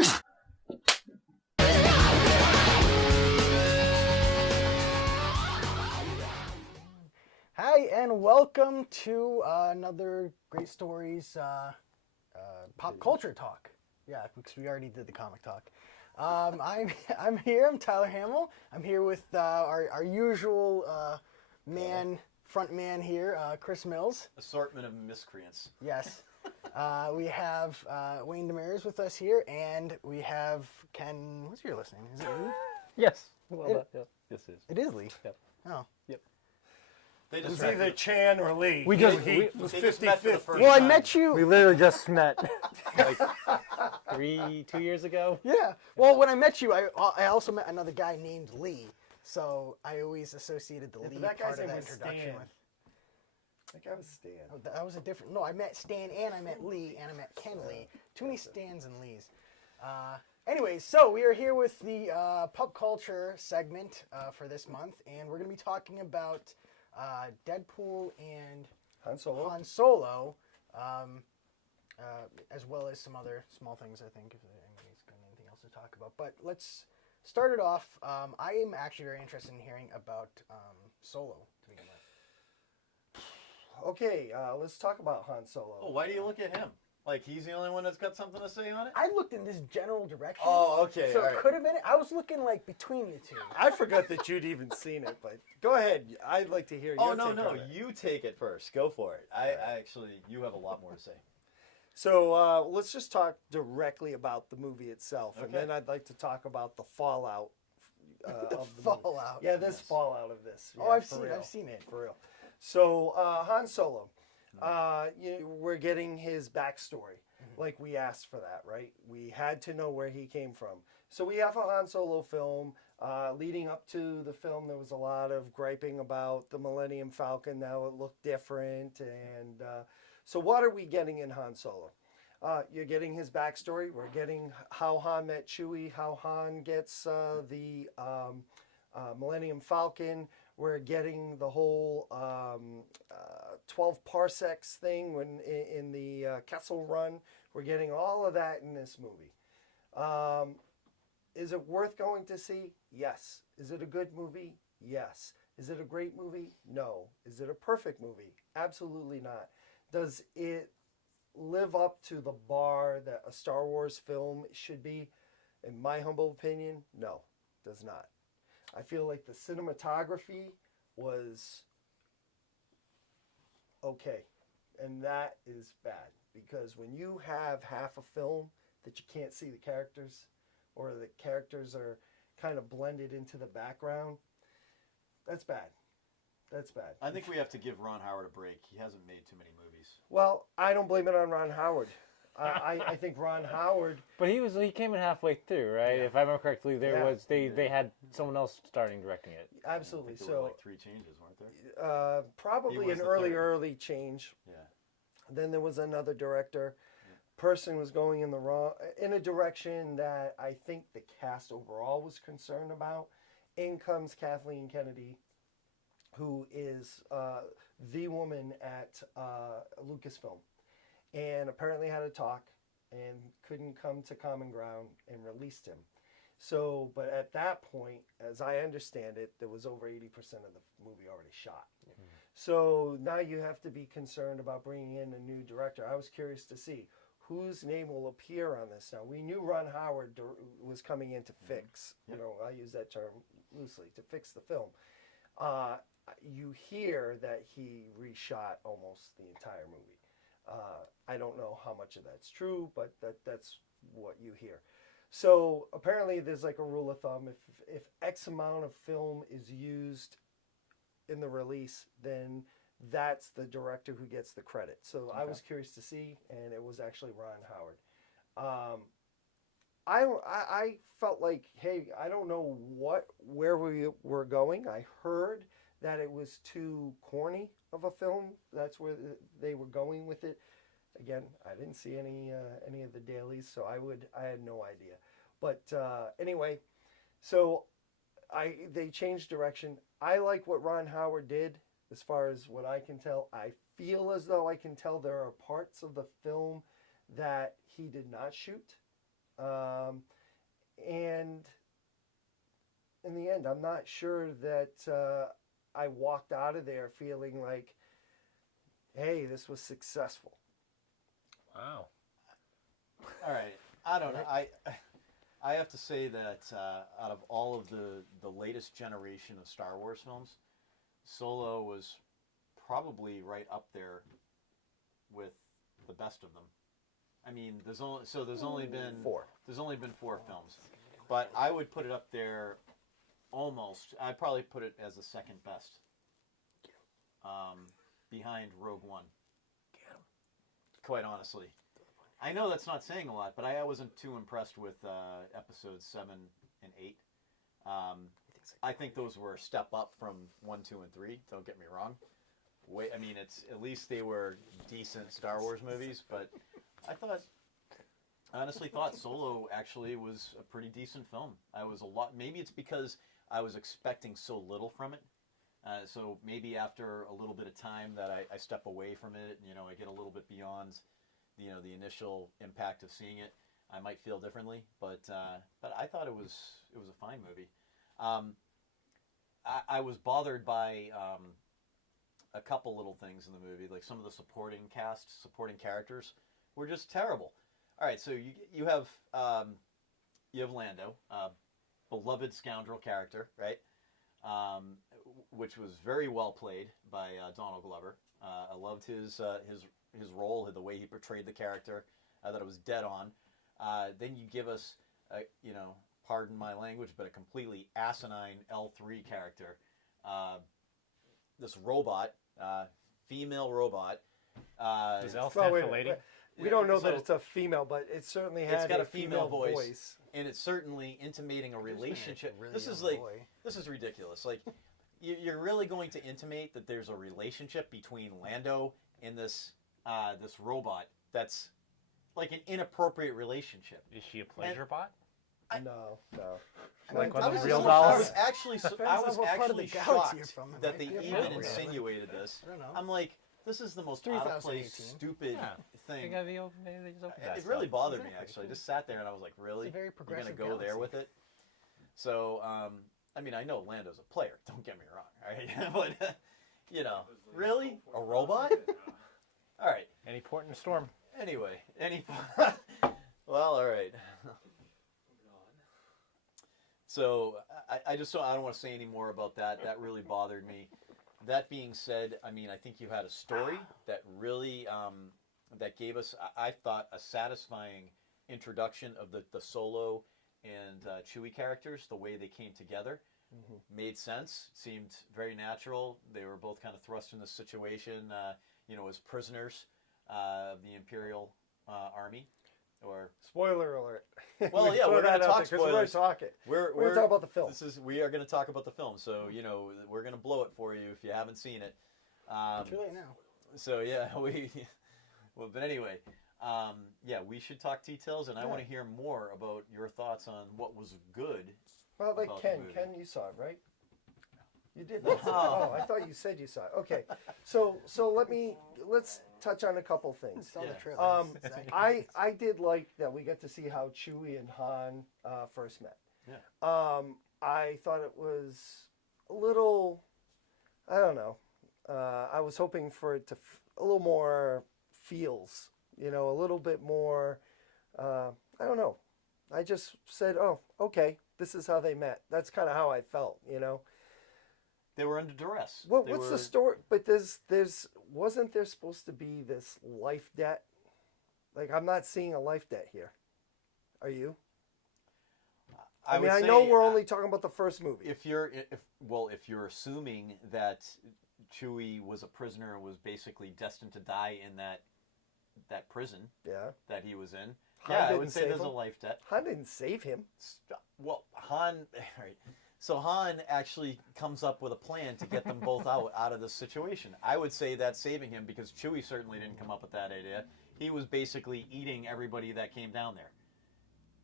Hi, and welcome to another Great Stories pop culture talk. Yeah, because we already did the comic talk. I'm here. I'm Tyler Hamill. I'm here with our usual front man here, Chris Mills. Assortment of miscreants. Yes. We have Wayne Demers with us here, and we have Ken. What's your last name? Is it Lee? Yes. Well, yes, it is. It is Lee. Yep. Oh. Yep. They It was either Chan or Lee. We just He was they just met for the 50-50. first Well, I time. met you. we literally just met like 2 years ago. Yeah. Well, when I met you, I also met another guy named Lee. So I always associated the Yeah, Lee but that part guy's of name that was introduction Stan. with. That guy was Stan. Oh, that was a different. No, I met Stan and I met Lee and I met Ken Lee. Too many Stans and Lees. Anyways, so we are here with the pop culture segment for this month, and we're going to be talking about Deadpool and Han Solo. Han Solo, as well as some other small things, I think, if anybody's got anything else to talk about. But let's start it off. I am actually very interested in hearing about Solo to begin with. Okay, let's talk about Han Solo. Oh, why do you look at him? Like he's the only one that's got something to say on it? I looked in this general direction. Oh, okay. So all it right. could have been. I was looking like between the two. I forgot that you'd even seen it, but go ahead. I'd like to hear your Oh no, take no, on it. you take it first. Go for it. I actually, you have a lot more to say. So let's just talk directly about the movie itself, and Okay. then I'd like to talk about the fallout The of the movie. fallout. Yeah, this fallout of this. Oh, Yeah, I've for seen. real. I've seen it. For real. So Han Solo, we're getting his backstory. Like we asked for that, right? We had to know where he came from. So we have a Han Solo film. Leading up to the film, there was a lot of griping about the Millennium Falcon. Now it looked different. And so what are we getting in Han Solo? You're getting his backstory. We're getting how Han met Chewie, how Han gets the Millennium Falcon. We're getting the whole 12 parsecs thing when in the Kessel Run. We're getting all of that in this movie. Is it worth going to see? Yes. Is it a good movie? Yes. Is it a great movie? No. Is it a perfect movie? Absolutely not. Does it live up to the bar that a Star Wars film should be? In my humble opinion, no, does not. I feel like the cinematography was okay, and that is bad because when you have half a film that you can't see the characters or the characters are kind of blended into the background, that's bad. That's bad. I think we have to give Ron Howard a break. He hasn't made too many movies. Well, I don't blame it on Ron Howard. I think Ron Howard. But he came in halfway through, right? Yeah. If I remember correctly, Yeah. they had someone else starting directing it. Absolutely. I think there were So like 3 changes, weren't there? He probably was an the early, third. early change. Yeah. Then there was another director. Person was going in a direction that I think the cast overall was concerned about. In comes Kathleen Kennedy, who is the woman at Lucasfilm, and apparently had a talk and couldn't come to common ground and released him. So, but at that point, as I understand it, there was over 80% of the movie already shot. So now you have to be concerned about bringing in a new director. I was curious to see whose name will appear on this. Now, we knew Ron Howard was coming in to fix, I use that term loosely, to fix the film. You hear that he reshot almost the entire movie. I don't know how much of that's true, but that's what you hear. So apparently there's like a rule of thumb. If X amount of film is used in the release, then that's the director who gets the credit. So Okay. I was curious to see, and it was actually Ron Howard. I felt like, hey, I don't know where we were going. I heard that it was too corny of a film. That's where they were going with it. Again, I didn't see any of the dailies, so I had no idea. But anyway, so they changed direction. I like what Ron Howard did, as far as what I can tell. I feel as though I can tell there are parts of the film that he did not shoot. And in the end, I'm not sure that I walked out of there feeling like, hey, this was successful. Wow. All right. I don't know. I have to say that out of all of the latest generation of Star Wars films, Solo was probably right up there with the best of them. I mean, there's only been Four. There's only been 4 films, but I would put it up there. Almost, I'd probably put it as the second best, behind Rogue One. Quite honestly, I know that's not saying a lot, but I wasn't too impressed with episodes 7 and 8. I think those were a step up from 1, 2, and 3. Don't get me wrong. I mean, it's at least they were decent Star Wars movies, but I honestly thought Solo actually was a pretty decent film. Maybe it's because I was expecting so little from it. So maybe after a little bit of time that I step away from it, I get a little bit beyond, the initial impact of seeing it, I might feel differently. But I thought it was a fine movie. I was bothered by a couple little things in the movie, like some of the supporting characters were just terrible. All right, so you have Lando, beloved scoundrel character, right? Which was very well played by Donald Glover. I loved his role, the way he portrayed the character. I thought it was dead on. Then you give us, pardon my language, but a completely asinine L3 character. This robot, female robot. Does L stand for wait, lady? wait. We don't know that it's a female, but it certainly had It's got a a female voice. voice. And it's certainly intimating a relationship. Really This is young like, boy. this is ridiculous. Like, you're really going to intimate that there's a relationship between Lando and this robot that's like an inappropriate relationship. Is she a pleasure bot? No. Like one I of was the real just- dolls? I was actually, Depends I on was what part of the actually galaxy you're shocked from. It that might they be a even problem. insinuated this. I don't know. I'm like, this is the most It's out of place, 2018. stupid Yeah. thing. They just opened that It really stuff. bothered me, Exactly. actually. I just sat there and I was like, really? It's a very You're going to progressive go there galaxy. with it? So, I mean, I know Lando's a player. Don't get me wrong, all right? But, really? A robot? All right. Any port in a storm. Anyway, well, all right. So I don't want to say any more about that. That really bothered me. That being said, I mean, I think you had a story that really that gave us, I thought, a satisfying introduction of the Solo and Chewie characters. The way they came together made sense. Seemed very natural. They were both kind of thrust in this situation, as prisoners of the Imperial Army. Or Spoiler alert. Well, yeah, we're going to talk because we're going spoilers. to talk it. We're going to talk about the film. We are going to talk about the film. So we're going to blow it for you if you haven't seen it. Too late now. So yeah, well, but anyway, we should talk details, and I want to hear more about your thoughts on what was good. Well, like about the Ken, movie. you saw it, right? You did not. Oh, I thought you said you saw it. Okay, so let's touch on a couple things. Saw the Yeah. trailer. Exactly. I did like that we got to see how Chewie and Han first met. Yeah. I thought it was a little, I don't know. I was hoping for it to a little more feels, a little bit more. I don't know. I just said, oh, okay, this is how they met. That's kind of how I felt, They were under duress. What's the story? But wasn't there supposed to be this life debt? Like, I'm not seeing a life debt here. Are you? I mean, I know we're only talking about the first movie. If you're assuming that Chewie was a prisoner and was basically destined to die in that prison Yeah. that he was in, Han I didn't would say save there's a him. life debt. Han didn't save him. Well, Han, right. So Han actually comes up with a plan to get them both out of this situation. I would say that's saving him because Chewie certainly didn't come up with that idea. He was basically eating everybody that came down there.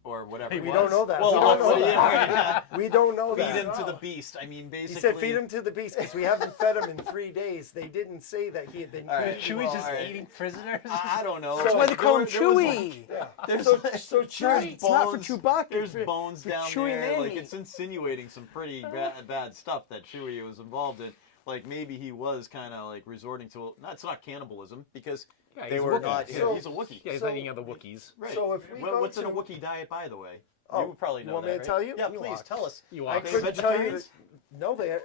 or whatever. We it don't was. know that. Well, We don't know yeah, that. yeah. We don't know Feed that. him to the beast. I mean, basically. He said, "Feed him to the beast," because we haven't fed him in 3 days. They didn't say that he had been All right. eating. Chewie's just all right. eating prisoners. I don't know. That's why they call him There was, like, Chewie. Yeah. There's So, like- so there's Chewie. It's not for bones- Chewbacca, There's it's for- bones for down Chewie there. and Like Annie. it's insinuating some pretty bad stuff that Chewie was involved in. Like maybe he was kind of like resorting to. No, it's not cannibalism because Yeah, they he's were Wookiee. not. So- he's a Wookiee. Yeah, he's So- not eating other Wookiees. Right. So if we go What's in a to- Wookiee diet, by the way? Oh, You would probably you know want that, me to right? tell you? Yeah, You please walk. tell us. You I walk. They couldn't tell you. vegetarians? No, they.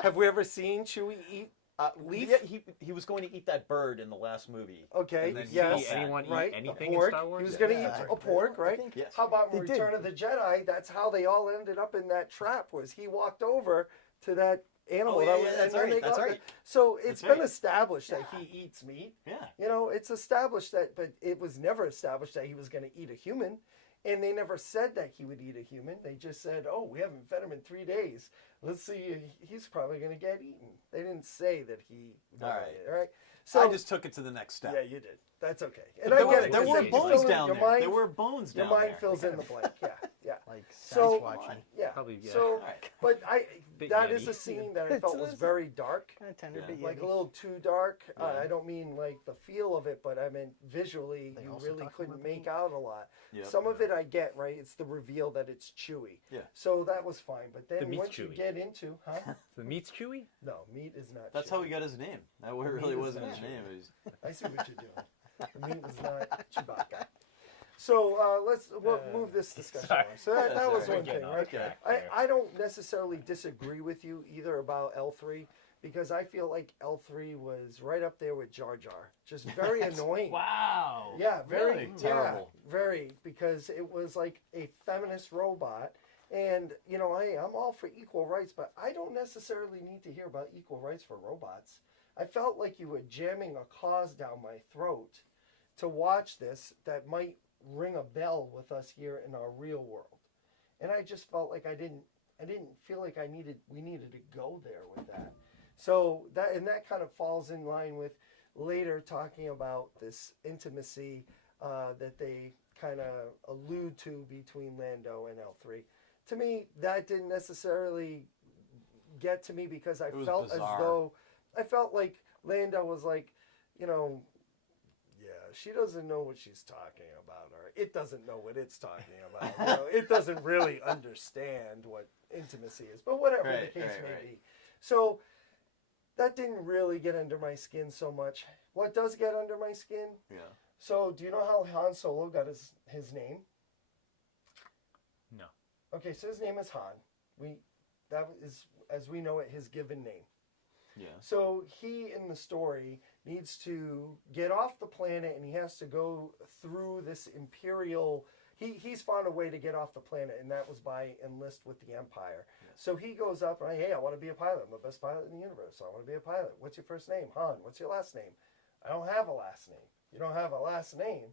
Have we ever seen Chewie eat? Leaf? Yeah, he was going to eat that bird in the last movie. Okay. And then Yes. Did anyone eat right. anything a in pork. Star Wars? He was going to Yeah. eat a pork, I right? think Yes. How about in They Return did. of the Jedi? That's how they all ended up in that trap. Was he walked over to that animal? Oh, yeah, that yeah, was, that's and then right, they that's got right. So it's That's been right. established that he eats meat. Yeah. You know, it's established that, but it was never established that he was going to eat a human. And they never said that he would eat a human. They just said, "Oh, we haven't fed him in 3 days. Let's see. He's probably going to get eaten." They didn't say that he. All right. All right. So I just took it to the next step. yeah, you did. That's okay. And There I were, get it. there 'cause were you bones fill in- down your there. mind- There were bones Your down mind there. fills in the blank. Yeah, yeah. Like So- Sasquatchy. Yeah. Probably, yeah. So, All right. but Bit that is yeti. a scene that I felt was very dark. Kind of tender, Yeah. but Like yeti. a little too dark. Yeah. I don't mean like the feel of it, but I mean visually, They you also really talking couldn't about the make out a lot. Yep. Some of it I get, right? It's the reveal that it's Chewy. Yeah. So that was fine. But The then meat's once you chewy. get into, huh? The meat's chewy? No, meat is not. That's chewy. how he got his name. That really is wasn't not his name. It was, I see what you're doing. The meat was not Chewbacca. So we'll move this discussion sorry. on. So that, That's that was all right. one thing, right? Okay. I don't necessarily disagree with you either about L3 because I feel like L3 was right up there with Jar Jar. Just very annoying. Wow. Yeah, very Really? yeah, Terrible. very because it was like a feminist robot. And you know, I'm all for equal rights, but I don't necessarily need to hear about equal rights for robots. I felt like you were jamming a cause down my throat to watch this that might ring a bell with us here in our real world. And I just felt like I didn't feel like we needed to go there with that. So that kind of falls in line with later talking about this intimacy that they kind of allude to between Lando and L3. To me, that didn't necessarily get to me because I was felt bizarre. as though I felt like Lando was like, you know, yeah, she doesn't know what she's talking about, or it doesn't know what it's talking about. You know, it doesn't really understand what intimacy is, but whatever Right, the case right, may right. be. So that didn't really get under my skin so much. What does get under my skin? yeah. So do you know how Han Solo got his name? No. Okay, so his name is Han. That is, as we know it, his given name. Yeah. So he, in the story, needs to get off the planet, and he has to go through this imperial. He's found a way to get off the planet, and that was by enlist with the Empire. Yes. So he goes up, and hey, I want to be a pilot. I'm the best pilot in the universe. So I want to be a pilot. What's your first name? Han. What's your last name? I don't have a last name. You don't have a last name?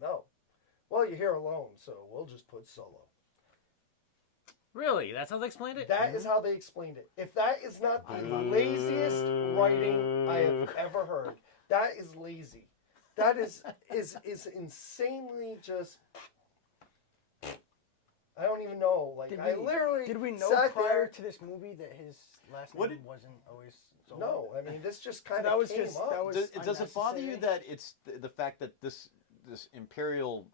No. Well, you're here alone, so we'll just put Solo. Really? That's how they explained it? That is how they explained it. If that is not the laziest writing I have ever heard, that is lazy. That is insanely just. I don't even know. Like I literally Did we know sat prior there. to this movie that his last What name did- wasn't always Solo? No, I mean this just kind that of was came just- up. that was- Does it bother you unnecessary. that it's the fact that this Imperial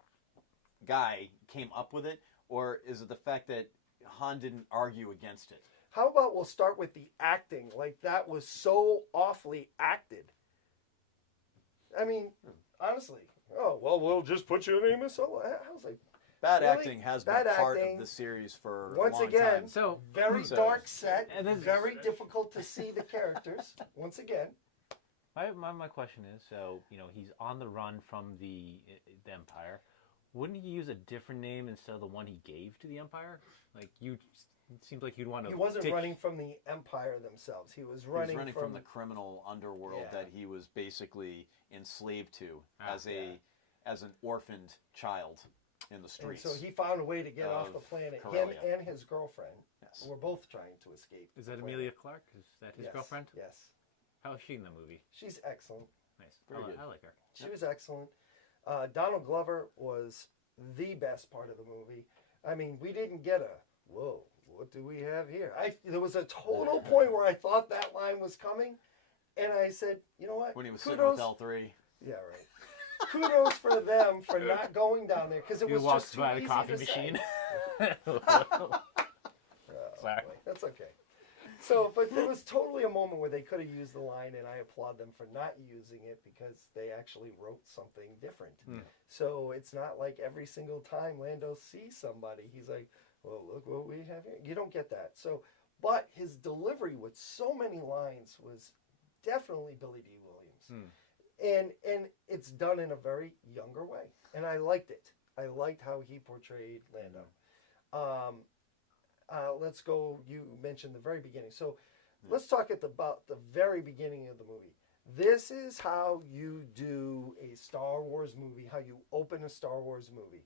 guy came up with it, or is it the fact that Han didn't argue against it? How about we'll start with the acting? Like that was so awfully acted. I mean, honestly. Oh well, we'll just put your name as Solo. I was like, Bad Really? acting has been Bad part acting. of the series for Once a long again, time. So, very So- dark set, And then- very difficult to see the characters. Once again, my question is, so, you know, he's on the run from the Empire. Wouldn't he use a different name instead of the one he gave to the Empire? Like, it seems like you'd want to... he wasn't running from the Empire themselves. He was He was running, running from the criminal underworld Yeah. that he was basically enslaved to Ah, as an orphaned child in the and streets. so he found a way to get off the of planet. Him Corellia. and his girlfriend Yes. were both trying to escape. Is the that planet. Amelia Clark? Is that his Yes, girlfriend? Yes. How is she in the movie? She's excellent. Nice. Very good. I like her. She was excellent. Donald Glover was the best part of the movie. I mean, we didn't get a, whoa, what do we have here? There was a total point where I thought that line was coming, and I said, you know what? When he was sitting with L3. Yeah, right. Kudos for them for not going down there, because it You was walked just too by the easy coffee to machine. say. Sorry. Boy, that's okay. So, but there was totally a moment where they could have used the line, and I applaud them for not using it because they actually wrote something different. So it's not like every single time Lando sees somebody, he's like, well, look what we have here. You don't get that. So, but his delivery with so many lines was definitely Billy D. Williams. And it's done in a very younger way. And I liked it. I liked how he portrayed Lando. Let's go, you mentioned the very beginning. So let's talk about the very beginning of the movie. This is how you do a Star Wars movie, how you open a Star Wars movie.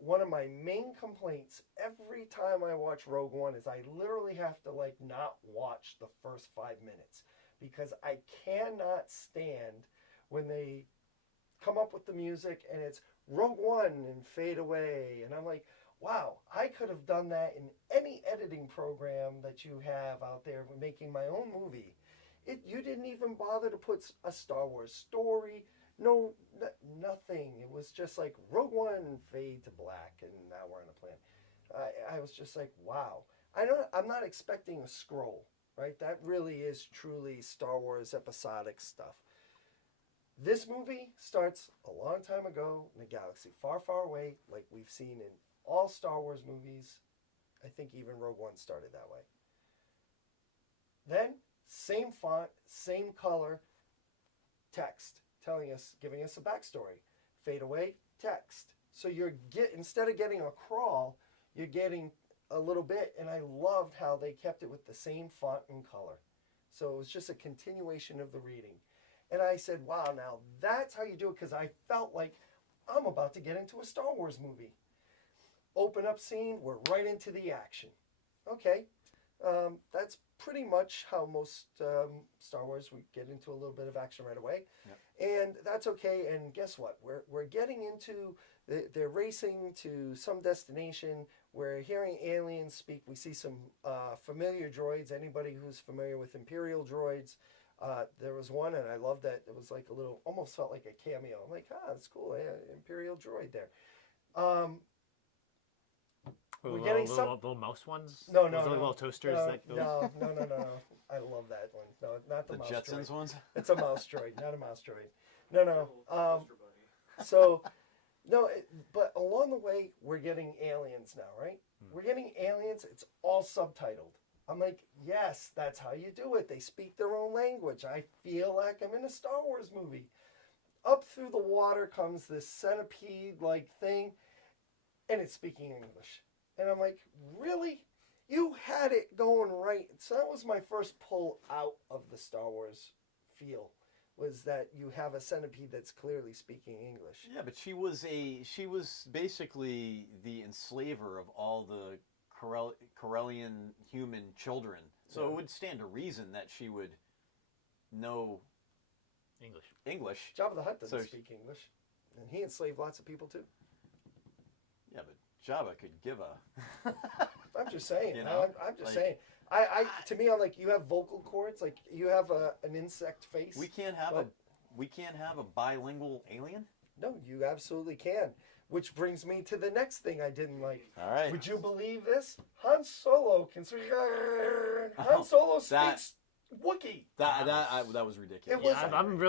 One of my main complaints every time I watch Rogue One is I literally have to not watch the first 5 minutes, because I cannot stand when they come up with the music and it's Rogue One and fade away. And I'm like, wow, I could have done that in any editing program that you have out there when making my own movie. You didn't even bother to put a Star Wars story. No, nothing. It was just like Rogue One, fade to black, and now we're on a planet. I was just like, wow. I'm not expecting a scroll, right? That really is truly Star Wars episodic stuff. This movie starts a long time ago in a galaxy far, far away, like we've seen in all Star Wars movies. I think even Rogue One started that way. Then, same font, same color, text, giving us a backstory. Fade away, text. So instead of getting a crawl, you're getting a little bit, and I loved how they kept it with the same font and color. So it was just a continuation of the reading. And I said, wow, now that's how you do it, because I felt like I'm about to get into a Star Wars movie. Open up scene, we're right into the action. Okay, that's pretty much how most Star Wars, we get into a little bit of action right away. Yep. And that's okay, and guess what? We're getting into, they're racing to some destination. We're hearing aliens speak. We see some familiar droids. Anybody who's familiar with Imperial droids, there was one, and I love that it was like a little, almost felt like a cameo. I'm like, that's cool, Imperial droid there. We're getting some little mouse ones. No, Those little toasters. No. I love that one. No, not the mouse Jetsons droid. ones. It's a mouse droid, not a mouse droid. No. So, no, but along the way, we're getting aliens now, right? We're getting aliens. It's all subtitled. I'm like, yes, that's how you do it. They speak their own language. I feel like I'm in a Star Wars movie. Up through the water comes this centipede-like thing, and it's speaking English. And I'm like, really? You had it going right. So that was my first pull out of the Star Wars feel, was that you have a centipede that's clearly speaking English. Yeah, but she was basically the enslaver of all the Corellian human children. So it would stand to reason that she would know English. Jabba the Hutt doesn't speak English. And he enslaved lots of people too. Yeah, but Jabba could give a... I'm just saying. You know? I'm just saying. To me, I'm like, you have vocal cords, like you have an insect face. We can't have a bilingual alien? No, you absolutely can. Which brings me to the next thing I didn't like. All right. Would you believe this? Han Solo can speak. Han Solo speaks Wookiee. That was ridiculous. It was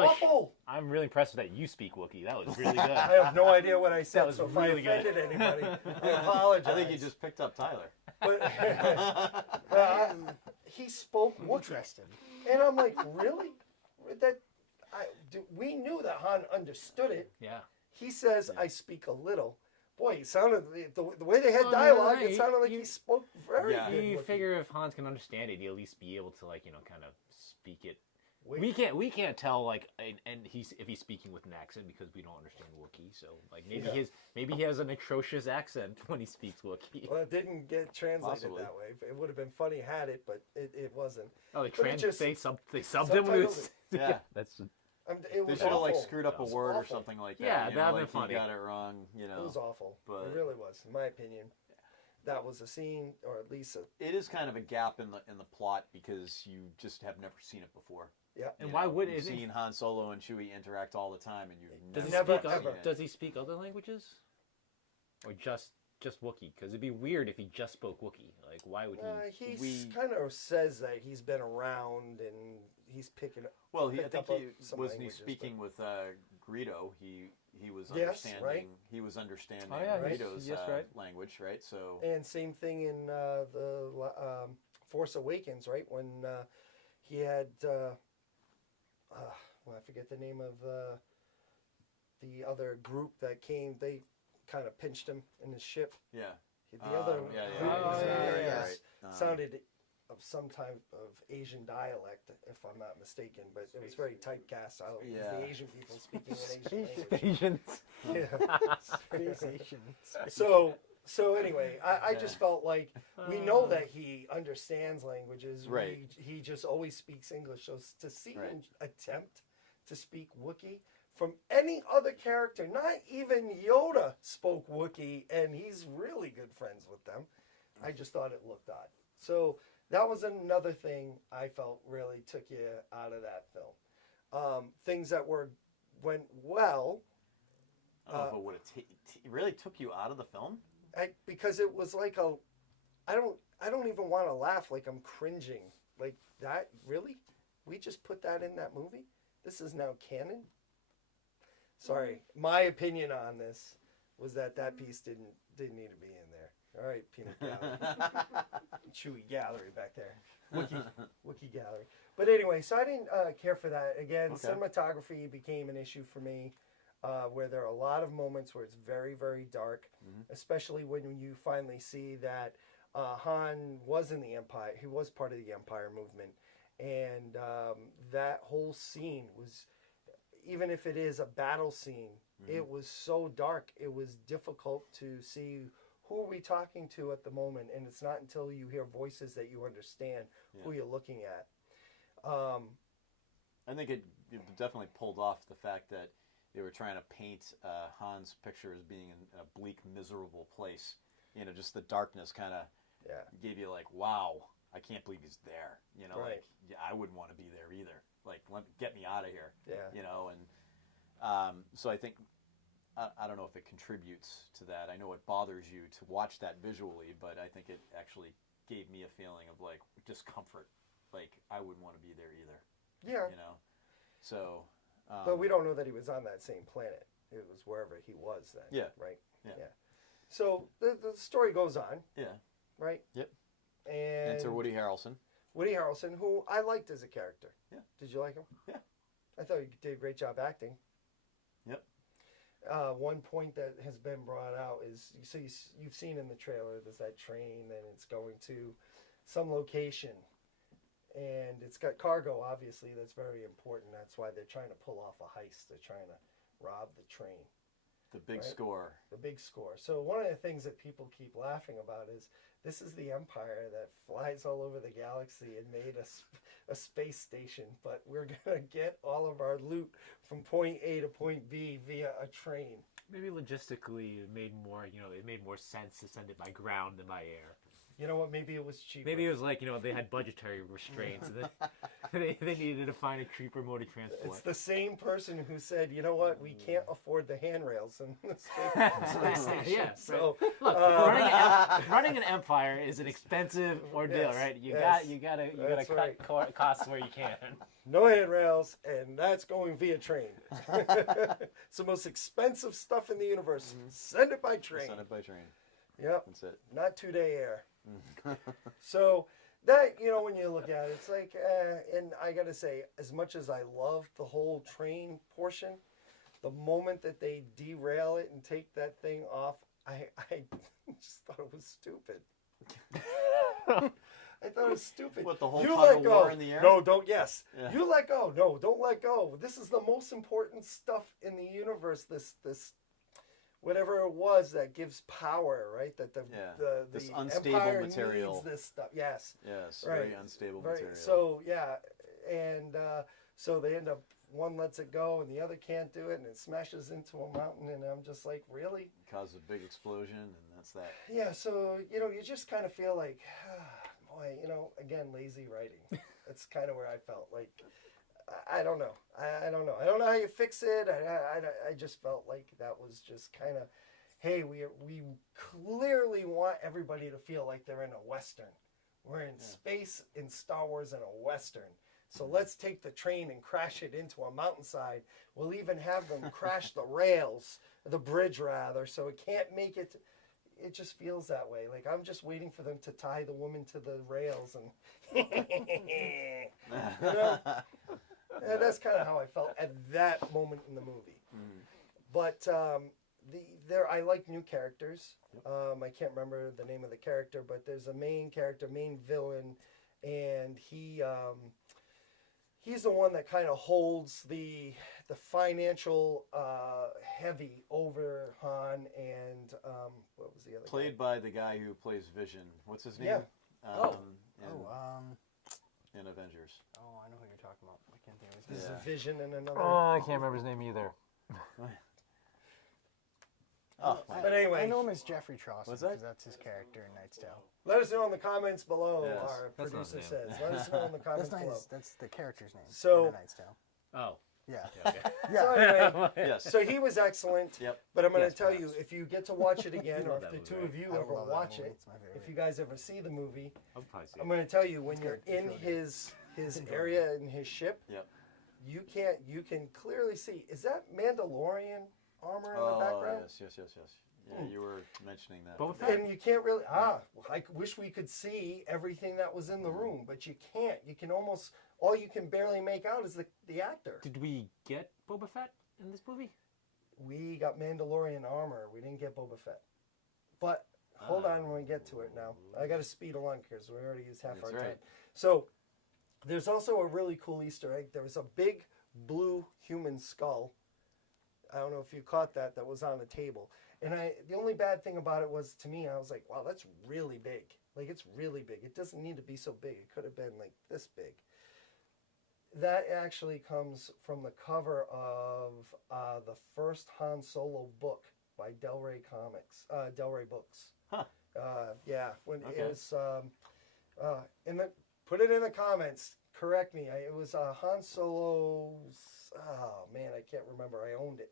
awful. I'm really impressed that you speak Wookiee. That was really good. I have no idea what I said, was so if really I offended anybody, I apologize. I think you just picked up Tyler. But he spoke Wookiee. Interesting. And I'm like, really? We knew that Han understood it. Yeah. He says, I speak a little. Boy, it sounded, the way they had dialogue, it sounded like he spoke very good. You Wookiee. figure if Hans can understand it, he'll at least be able to, kind of speak it. Wait. We can't tell, and if he's speaking with an accent because we don't understand Wookiee. So, maybe he has an atrocious accent when he speaks Wookiee. Well, it didn't get translated Possibly. that way. It would have been funny had it, but it wasn't. Oh, they But it just- subbed him. subtitled it. Yeah. That's. It They was should have like awful. screwed up It a was word or awful. something like that. Yeah, you that'd know, been like funny. You got it wrong, you know. It was awful. But It really was, in my opinion. That was a scene, or at least a it is kind of a gap in the plot because you just have never seen it before. yeah. And You why know, would you've it? seen Han Solo and Chewie interact all the time, and you've Does he never, Never, speak? seen ever. it. Does he speak other languages, or just Wookiee? Because it'd be weird if he just spoke Wookiee. Like, why would he? He kind of says that he's been around and he's picking up. Well, I picked think up he some wasn't he languages, speaking with Greedo. He was Yes, understanding. right. He was understanding Oh, yeah, right. Greedo's Yes, right. language, right? So And same thing in the Force Awakens, right? When he had, well, I forget the name of the other group that came. They kind of pinched him in his ship. yeah, The other yeah, group yeah, was, yeah, yeah, yeah. right. sounded of some type of Asian dialect, if I'm not mistaken, but it was very typecast. It was Yeah. the Asian people speaking in Asian language. Asians. Yeah. Space Asian. So anyway, I just felt like we know that he understands languages. Right. He just always speaks English. So to see Right. him attempt to speak Wookiee from any other character, not even Yoda spoke Wookiee, and he's really good friends with them. I just thought it looked odd. So that was another thing I felt really took you out of that film. Things that went well. I don't know if it would have really took you out of the film. Because it was like I don't even want to laugh, like I'm cringing. Like that, really? We just put that in that movie? This is now canon? Sorry. My opinion on this was that piece didn't need to be in there. All right, Peanut Gallery. Chewy Gallery back there. Wookiee Gallery. But anyway, so I didn't care for that. Again, Okay. cinematography became an issue for me. Where there are a lot of moments where it's very, very dark, especially when you finally see that Han was in the Empire. He was part of the Empire movement. And that whole scene was, even if it is a battle scene, it was so dark. It was difficult to see who are we talking to at the moment. And it's not until you hear voices that you understand who you're looking at. I think it definitely pulled off the fact that they were trying to paint Han's picture as being in a bleak, miserable place. You know, just the darkness kind of gave you like, wow, I can't believe he's there. You know, Right. like I wouldn't want to be there either. Like, get me out of here. Yeah. You know, and so I think I don't know if it contributes to that. I know it bothers you to watch that visually, but I think it actually gave me a feeling of like discomfort. Like I wouldn't want to be there either. Yeah. You know, so. But we don't know that he was on that same planet. It was wherever he was then. Yeah. Right? Yeah. So the story goes on, Yeah. right? Yep. And Enter Woody Harrelson. Woody Harrelson, who I liked as a character. Yeah. Did you like him? Yeah. I thought he did a great job acting. Yep. One point that has been brought out is, so you've seen in the trailer, there's that train and it's going to some location. And it's got cargo, obviously, that's very important. That's why they're trying to pull off a heist. They're trying to rob the train. The big Right. score. The big score. So one of the things that people keep laughing about is this is the Empire that flies all over the galaxy and made a space station, but we're going to get all of our loot from point A to point B via a train. Maybe logistically, it made more sense to send it by ground than by air. You know what? Maybe it was cheaper. Maybe it was like, they had budgetary restraints. And they needed to find a cheaper mode of transport. It's the same person who said, you know what? We can't afford the handrails in the space station. Yeah, So, Look, running an empire is an expensive ordeal, Yes, right? You yes. gotta That's cut right. costs where you can. no handrails, and that's going via train. It's the most expensive stuff in the universe. Send it by train. Send it by train. Yep. That's it. Not 2-day air. So that, when you look at it, it's like, and I got to say, as much as I love the whole train portion, the moment that they derail it and take that thing off, I just thought it was stupid. I thought it was stupid. What, the whole you tug let of go. war in the air? No, don't. Yes, Yeah. you let go. No, don't let go. This is the most important stuff in the universe. This whatever it was that gives power, right? That the This unstable Empire material. needs this stuff. Yes. Yes, Right. very unstable Right. material. So yeah, and so they end up one lets it go and the other can't do it, and it smashes into a mountain, and I'm just like, really? Causes a big explosion, and that's that. Yeah, so, you just kind of feel like, boy, again, lazy writing. That's kind of where I felt. Like, I don't know. I don't know. I don't know how you fix it. I just felt like that was just kind of, hey, we clearly want everybody to feel like they're in a Western. We're in space in Star Wars in a Western. So let's take the train and crash it into a mountainside. We'll even have them crash the rails, the bridge rather, so it can't make it. It just feels that way. Like, I'm just waiting for them to tie the woman to the rails and Yeah, that's kind of how I felt at that moment in the movie. But I like new characters. I can't remember the name of the character, but there's a main character, main villain, and he's the one that kind of holds the financial heavy over Han and what was the other Played guy? by the guy who plays Vision. What's his name? Yeah. In Avengers. Oh, I know who you're talking about. I can't think of his There's name. a Vision and another. I can't remember his name either. Oh, But anyway, I know him as Jeffrey Chaucer What's that? because that's his character in Knight's Tale. let us know in the comments below. Yes. Our That's not producer him. says. Let us know in the That's comments not below. that's the character's name. So- in Knight's Tale. Oh. Yeah. Yeah. So anyway, Yes. so he was excellent. Yep. But I'm going to Yes, tell you, perhaps. if you get to watch it again, You or love if the that two movie, of you I ever love that watch movie. it, It's my favorite. if you guys ever see the movie, I'll probably see I'm it. going to tell you, when you're good. It's in really good. his area in his ship, Yep. you can clearly see, is that Mandalorian armor in the Oh, background? yes. Yeah, you were mentioning that. Boba Fett? And you can't really, I wish we could see everything that was in the room, but you can't. You can almost, all you can barely make out is the actor. Did we get Boba Fett in this movie? We got Mandalorian armor. We didn't get Boba Fett. But hold on when we get to it now. I got to speed along because we already used half That's our right. time. So there's also a really cool Easter egg. There was a big blue human skull. I don't know if you caught that was on the table. And the only bad thing about it was, to me, I was like, wow, that's really big. Like, it's really big. It doesn't need to be so big. It could have been like this big. That actually comes from the cover of the first Han Solo book by Del Rey Books. Huh. Yeah, when Okay. it was put it in the comments. Correct me. It was Han Solo's. Oh man, I can't remember. I owned it.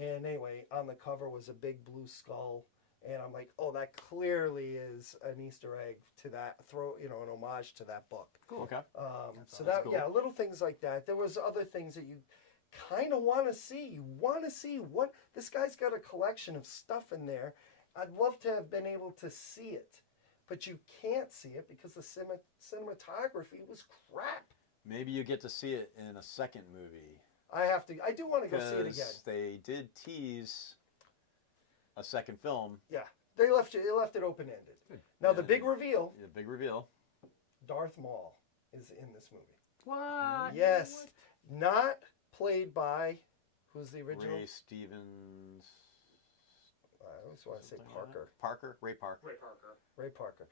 And anyway, on the cover was a big blue skull, and I'm like, oh, that clearly is an Easter egg to that. An homage to that book. Cool. Okay. So That's that, cool. yeah, little things like that. There was other things that you kind of want to see. You want to see what this guy's got, a collection of stuff in there. I'd love to have been able to see it, but you can't see it because the cinematography was crap. Maybe you get to see it in a second movie. I do want to go see it again. Because they did tease a second film. Yeah, they left it open ended. Now the big reveal: The big reveal. Darth Maul is in this movie. What? Yes, not played by who's the original? Ray Stevens. I always want to say something like Parker. that. Parker. Ray Parker. Ray Parker,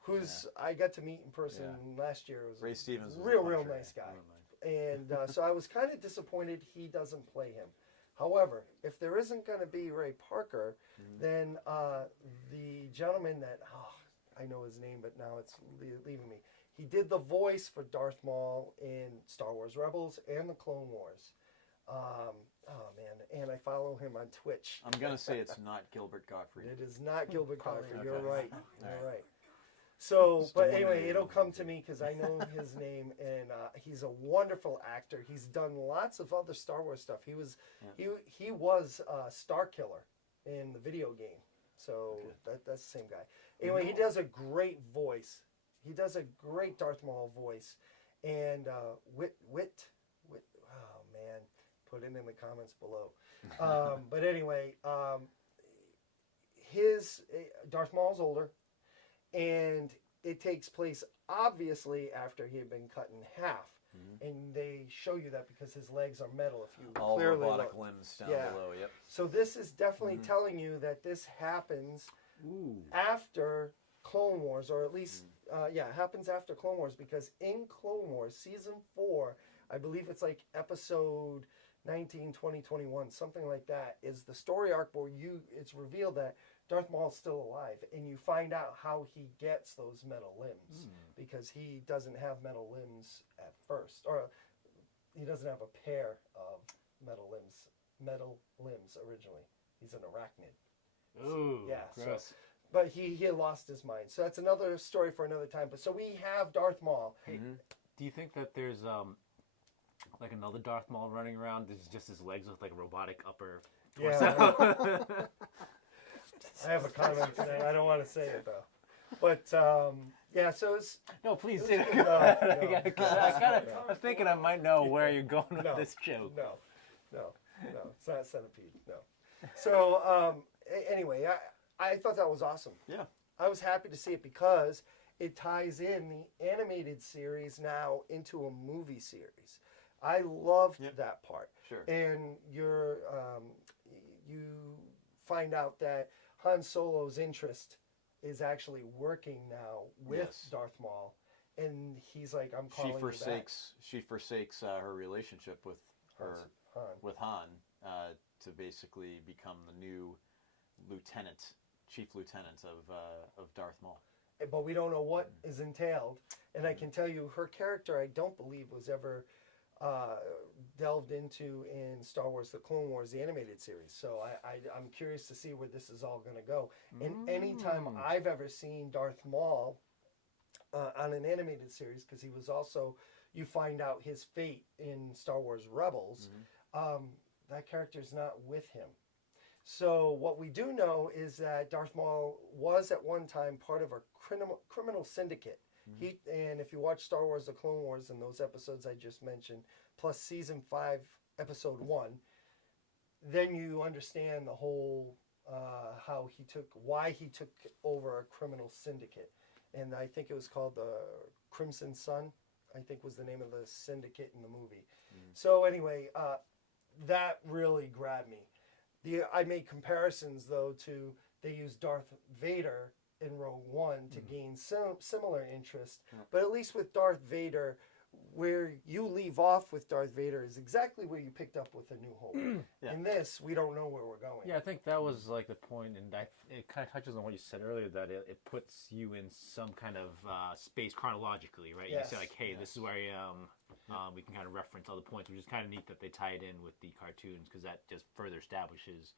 who's I got to meet in person last year. It was Ray Stevens. Was real the Punisher. nice guy. One of mine. And so I was kind of disappointed he doesn't play him. However, if there isn't going to be Ray Parker, then the gentleman that, I know his name, but now it's leaving me. He did the voice for Darth Maul in Star Wars Rebels and the Clone Wars. Oh man, and I follow him on Twitch. I'm gonna say it's not Gilbert Gottfried. It is not Gilbert Probably Gottfried. not. You're Okay. right. All You're right. right. So, Just but wondering. anyway, it'll come to me because I know his name, and he's a wonderful actor. He's done lots of other Star Wars stuff. He was Star Killer in the video game. So that's the same guy. Anyway, he does a great voice. He does a great Darth Maul voice, and Wit. Oh man, put it in the comments below. But anyway, Darth Maul's older. And it takes place obviously after he had been cut in half, and they show you that because his legs are metal. If you All clearly robotic look. limbs down Yeah. below. Yep. So this is definitely telling you that this happens after Clone Wars, or at least it happens after Clone Wars, because in Clone Wars season 4, I believe it's like episode 19, 20, 21, something like that, is the story arc where it's revealed that Darth Maul's still alive, and you find out how he gets those metal limbs, because he doesn't have metal limbs at first, or he doesn't have a pair of metal limbs originally. He's an arachnid. Ooh, Yeah, gross. so, but he had lost his mind. So that's another story for another time. But so we have Darth Maul. Hey, do you think that there's like another Darth Maul running around? There's just his legs with like a robotic upper torso. Yeah, I have a comment for that. I don't want to say it though. But yeah, so it's No, please do. no. I'm thinking I might know where you're going with No. this joke. No, it's not Centipede. No. So anyway, I thought that was awesome. Yeah. I was happy to see it because it ties in the animated series now into a movie series. I loved that part. Sure. And you find out that Han Solo's interest is actually working now with Darth Maul, and he's like, "I'm calling you back." She forsakes her relationship with Han to basically become the new chief lieutenant of Darth Maul. But we don't know what is entailed. And I can tell you, her character, I don't believe, was ever delved into in Star Wars: The Clone Wars, the animated series. So I'm curious to see where this is all going to go. And anytime I've ever seen Darth Maul on an animated series, because he was also, you find out his fate in Star Wars Rebels, that character's not with him. So what we do know is that Darth Maul was at one time part of a criminal syndicate. And if you watch Star Wars: The Clone Wars and those episodes I just mentioned, plus Season 5, Episode 1, then you understand the whole, why he took over a criminal syndicate. And I think it was called the Crimson Sun, I think was the name of the syndicate in the movie. So anyway, that really grabbed me. I made comparisons, though, to they used Darth Vader in Rogue One to gain similar interest. But at least with Darth Vader, where you leave off with Darth Vader is exactly where you picked up with A New Hope. In this, we don't know where we're going. Yeah, I think that was like the point, and it kind of touches on what you said earlier, that it puts you in some kind of space chronologically, right? Yes. You say like, hey, this is where I am. We can kind of reference other points, which is kind of neat that they tie it in with the cartoons, because that just further establishes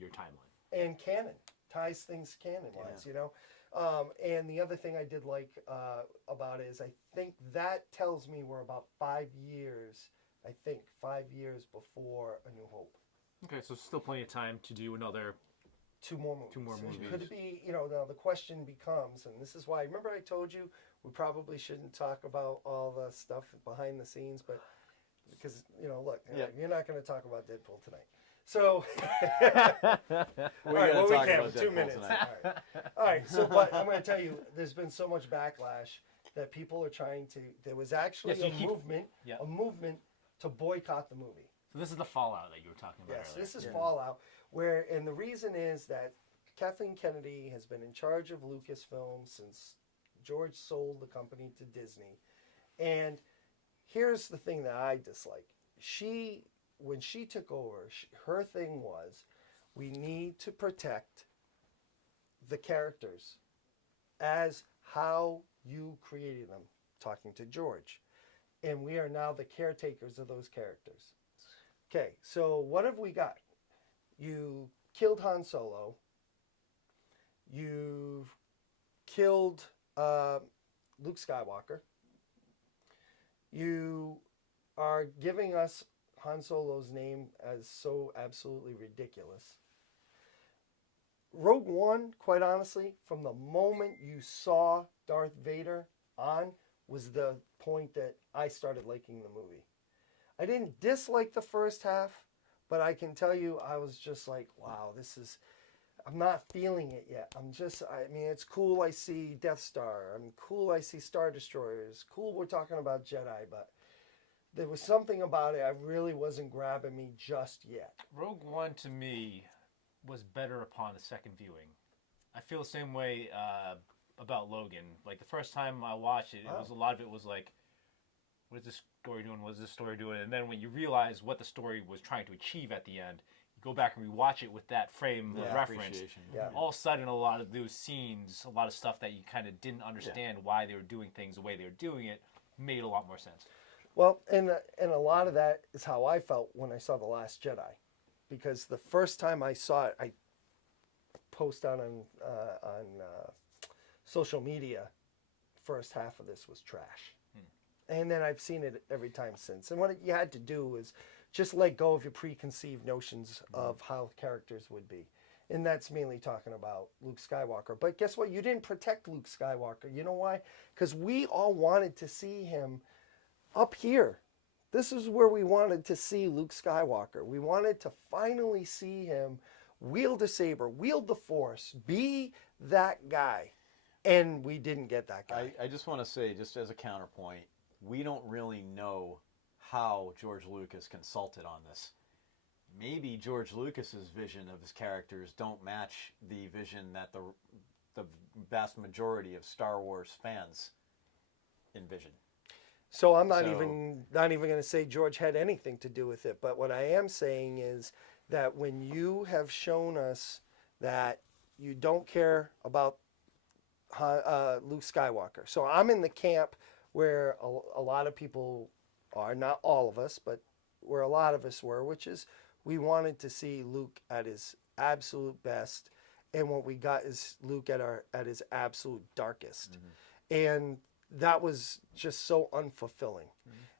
your timeline. And canon. Ties things canon-wise, you know? And the other thing I did like about it is I think that tells me we're about 5 years, before A New Hope. Okay, so still plenty of time to do another... Two more movies. Two more movies. Could it be, now the question becomes, and this is why, remember I told you we probably shouldn't talk about all the stuff behind the scenes, but because, look, you're not going to talk about Deadpool tonight. So, we can 2 minutes. All right. So, but I'm going to tell you, there's been so much backlash that people are trying to. There was actually a movement to boycott the movie. So this is the fallout that you were talking about Yes, earlier. this is fallout. And the reason is that Kathleen Kennedy has been in charge of Lucasfilm since George sold the company to Disney. And here's the thing that I dislike. When she took over, her thing was, we need to protect the characters as how you created them, talking to George. And we are now the caretakers of those characters. Okay, so what have we got? You killed Han Solo. You've killed Luke Skywalker. You are giving us Han Solo's name as so absolutely ridiculous. Rogue One, quite honestly, from the moment you saw Darth Vader on, was the point that I started liking the movie. I didn't dislike the first half, but I can tell you I was just like, wow, I'm not feeling it yet. It's cool I see Death Star. Cool I see Star Destroyers. Cool we're talking about Jedi, but there was something about it I really wasn't grabbing me just yet. Rogue One, to me, was better upon the second viewing. I feel the same way about Logan. Like, the first time I watched it, a lot of it was like, what is this story doing? What was this story doing? And then when you realize what the story was trying to achieve at the end, you go back and rewatch it with that frame of reference. Appreciation. Yeah. All of a sudden, a lot of those scenes, a lot of stuff that you kind of didn't understand why they were doing things the way they were doing it, made a lot more sense. Well, and a lot of that is how I felt when I saw The Last Jedi, because the first time I saw it, I post out on social media. First half of this was trash, and then I've seen it every time since. And what you had to do was just let go of your preconceived notions of how characters would be. And that's mainly talking about Luke Skywalker. But guess what? You didn't protect Luke Skywalker. You know why? Because we all wanted to see him up here. This is where we wanted to see Luke Skywalker. We wanted to finally see him wield a saber, wield the Force, be that guy. And we didn't get that guy. I just want to say, just as a counterpoint, we don't really know how George Lucas consulted on this. Maybe George Lucas's vision of his characters don't match the vision that the vast majority of Star Wars fans envision. So I'm not even going to say George had anything to do with it. But what I am saying is that when you have shown us that you don't care about Luke Skywalker, so I'm in the camp where a lot of people are, not all of us, but where a lot of us were, which is we wanted to see Luke at his absolute best, and what we got is Luke at his absolute darkest, and that was just so unfulfilling.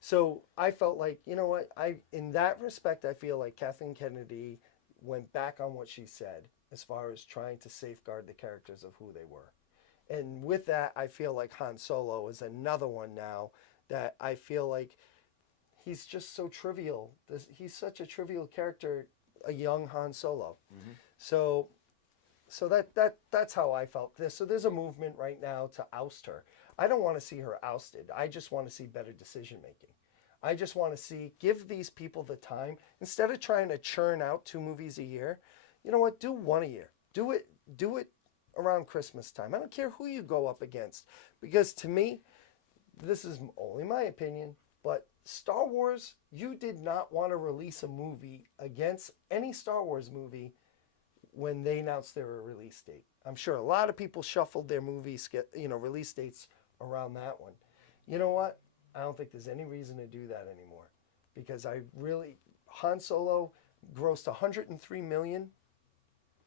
So I felt like, you know what, in that respect, I feel like Kathleen Kennedy went back on what she said as far as trying to safeguard the characters of who they were. And with that, I feel like Han Solo is another one now that I feel like he's just so trivial. He's such a trivial character, a young Han Solo. So that's how I felt. So there's a movement right now to oust her. I don't want to see her ousted. I just want to see better decision making. I just want to give these people the time. Instead of trying to churn out 2 movies a year, you know what? Do 1 a year. Do it around Christmas time. I don't care who you go up against. Because to me, this is only my opinion, but Star Wars, you did not want to release a movie against any Star Wars movie when they announced their release date. I'm sure a lot of people shuffled their movies, release dates around that one. You know what? I don't think there's any reason to do that anymore, because Han Solo grossed 103 million,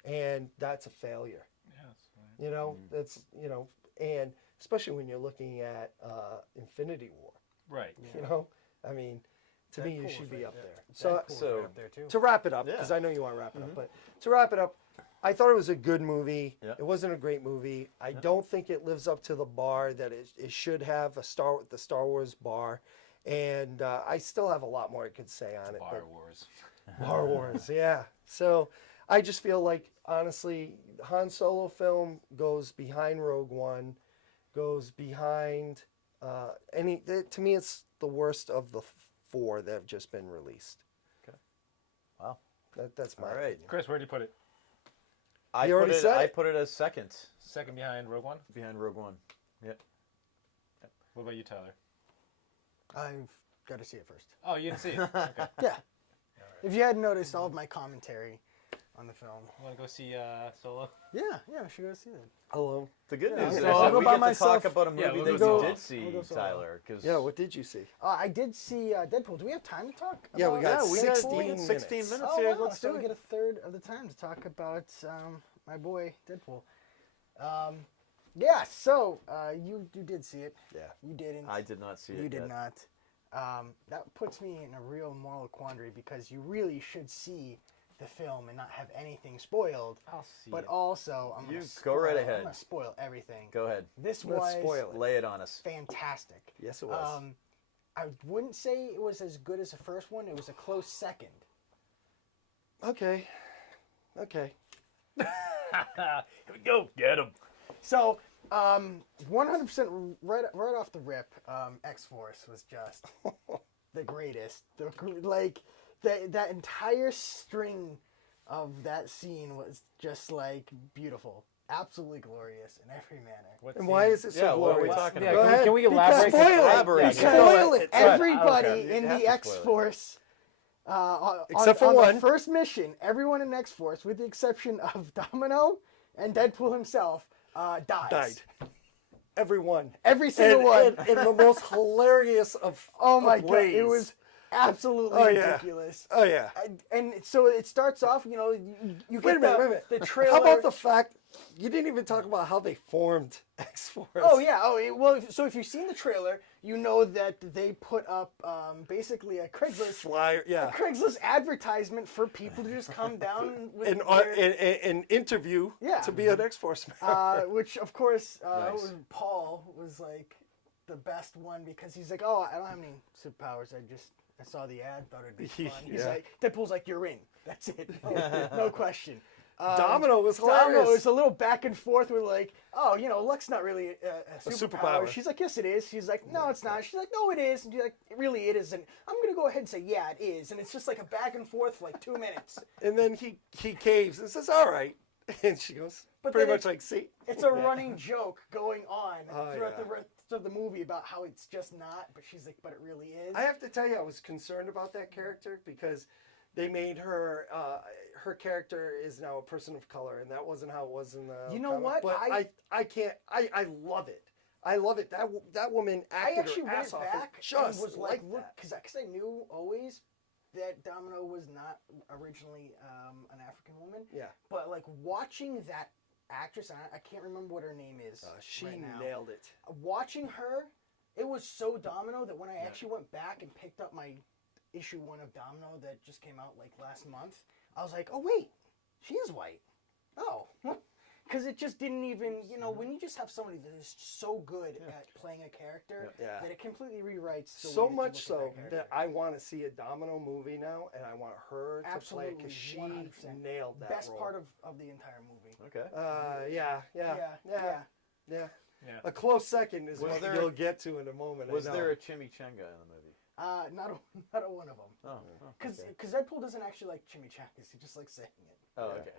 and that's a failure. Yes. That's and especially when you're looking at Infinity War. Right. I mean, to me, you Deadpool's should be right up there. there. Deadpool's So- right up there too. To wrap it up, Yeah. because I know you want to wrap it up, but to wrap it up, I thought it was a good movie. Yeah. It wasn't a great movie. I don't think it lives up to the bar that it should have, the Star Wars bar. And I still have a lot more I could say on it. Bar Wars. Bar Wars, yeah. So I just feel like, honestly, Han Solo film goes behind Rogue One, goes behind to me, it's the worst of the 4 that have just been released. Okay. Wow. That's my All right. opinion. Chris, where do you put it? I You already said I it. put it as second Second behind Rogue One? behind Rogue One. Yeah. What about you, Tyler? I've got to see it first. Oh, you didn't see it. Okay. Yeah. If you hadn't noticed all of my commentary on the film. You want to go see Solo? Yeah, we should go see that. Hello. The good Yeah, news is I'll that go we by get to myself. talk about a movie Yeah, we'll that go you solo. did see, We'll go solo. Tyler. Cause Yeah, what did you see? I did see Deadpool. Do we have time to talk? Yeah, we got about we got 16 16 minutes. minutes Oh, here. wow. Let's So do we it. get a third of the time to talk about my boy Deadpool. Yeah, so you did see it. Yeah. You didn't. I did not see it You did yet. not. That puts me in a real moral quandary because you really should see the film and not have anything spoiled. I'll see But it. also, I'm You gonna go right spoil- ahead. I'm gonna spoil everything. Go ahead. This Let's was spoil it. Lay it on us. fantastic. Yes, it was. I wouldn't say it was as good as the first one. It was a close second. Okay. Here we go. Get him. So, 100% right off the rip, X-Force was just the greatest. That entire string of that scene was just like beautiful. absolutely glorious in every manner. And why is it so Yeah, what are we glorious? talking Yeah, about? Go ahead. can we Because- elaborate? Spoil it. Elaborate. Because Spoil it. everybody Okay. in You have the to X spoil it. Force, Except for on one. the first mission, everyone in X Force, with the exception of Domino and Deadpool himself, dies. Everyone. Every single one. In the most hilarious of Oh my of god, ways. it was absolutely Oh, yeah. ridiculous. Oh yeah. And so it starts off, you Wait a get minute. Wait a minute. the trailer. How about the fact you didn't even talk about how they formed X Force? Oh yeah. Well, so if you've seen the trailer, you know that they put up basically a Craigslist Flyer. Yeah. Craigslist advertisement for people to just come down with An interview Yeah. to be an X Force member. which of course Nice. Paul was like the best one because he's like, oh, I don't have any superpowers. I saw the ad, thought it'd be fun. He's Yeah. like, Deadpool's like, you're in. That's it. No question. Domino was hilarious. Domino is a little back and forth. We're like, oh, Luck's not really a superpower. superpower. She's like, yes, it is. She's like, no, it's not. She's like, no, it is. And she's like, really, it isn't. I'm gonna go ahead and say, yeah, it is. And it's just like a back and forth for like 2 minutes. And then he caves and says, "All right," and she goes, But pretty then much like, "See." It's a running joke going on Oh, throughout yeah. the rest of the movie about how it's just not, but she's like, but it really is. I have to tell you, I was concerned about that character because they made her. Her character is now a person of color, and that wasn't how it was in the. You know comic. what? But I can't. I love it. I love it. That woman I acted actually her went ass off. back and just and was like, look, that. because I knew always that Domino was not originally an African woman. Yeah. But like watching that actress, and I can't remember what her name is. She right now. nailed it. Watching her, it was so Domino that when I actually went back and picked up my issue 1 of Domino that just came out like last month, I was like, oh wait, she is white. Oh. Because it just didn't even, when you just have somebody that is so good at playing a character Yeah. that it completely rewrites the So way much that you so look at that that character. I want to see a Domino movie now, and I want her to play it Absolutely, because she 100%. nailed that Best role. part of the entire movie. Okay. Yeah. Yeah. A close second is Was what there- you'll get to in a moment. Was I know. there a chimichanga in the movie? Not a one of them. Oh. Because okay. Deadpool doesn't actually like chimichangas. He just likes saying it. Oh, okay.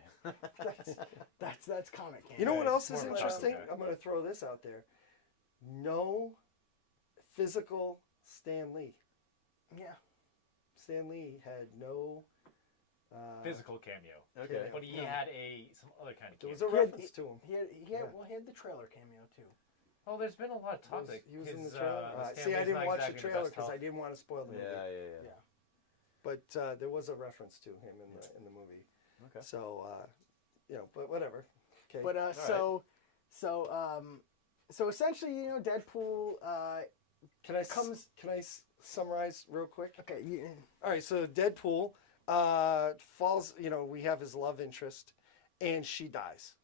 That's comic canon. You know what else more is of a interesting? chocolate guy. I'm going to throw this out there. No physical Stan Lee. Yeah. Stan Lee had no. Physical cameo. Okay. But he No. had some other kind of There cameo. was a He had- reference to him. He had Yeah. well, he had the trailer cameo too. Well, there's been a lot of talk that He was in the his, trailer. Stan See, I Lee's didn't not watch the exactly trailer best because I health. didn't want to spoil the movie. Yeah. Yeah. But there was a reference to him in the movie. Okay. So but whatever. Okay. But so essentially, Deadpool can I comes- summarize real quick? okay, All right, so Deadpool falls, we have his love interest, and she dies.